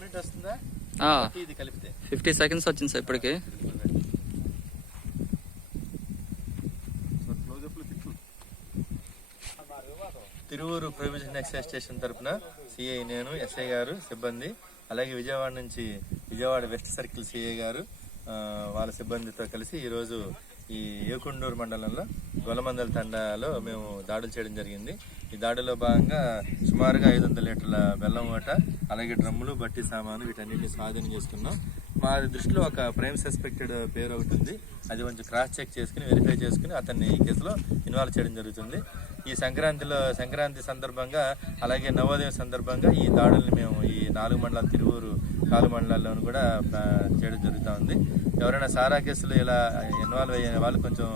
Minute వస్తుందా? ఇది కలిపితే 50 seconds వచ్చింది సార్ ఇప్పటికి. తిరువూరు ప్రొహిబిషన్ ఎక్సైజ్ స్టేషన్ తరఫున సిఐ నేను, ఎస్ఐ గారు, సిబ్బంది, అలాగే విజయవాడ నుంచి విజయవాడ వెస్ట్ సర్కిల్ సిఐ గారు వాళ్ళ సిబ్బందితో కలిసి ఈరోజు ఈ ఏకుండూరు మండలంలో గొల్లమందల తండాలో మేము దాడులు చేయడం జరిగింది. ఈ దాడిలో భాగంగా సుమారుగా 500 లీటర్ల బెల్లం మూట, అలాగే డ్రమ్ములు, బట్టి సామాను వీటన్నిటిని స్వాధీనం చేసుకున్నాం. మా దృష్టిలో ఒక ప్రైమ్ సస్పెక్టెడ్ పేరు ఒకటి ఉంది. అది కొంచెం క్రాస్ చెక్ చేసుకుని వెరిఫై చేసుకుని అతన్ని ఈ కేసులో ఇన్వాల్వ్ చేయడం జరుగుతుంది. ఈ సంక్రాంతి సందర్భంగా అలాగే నవోదయం సందర్భంగా ఈ దాడుల్ని మేము ఈ 4 మండలాల తిరువూరు 4 మండలాల్లోనూ కూడా చేయడం జరుగుతూ ఉంది. ఎవరైనా సారా కేసులు ఇలా ఇన్వాల్వ్ అయ్యే వాళ్ళు కొంచెం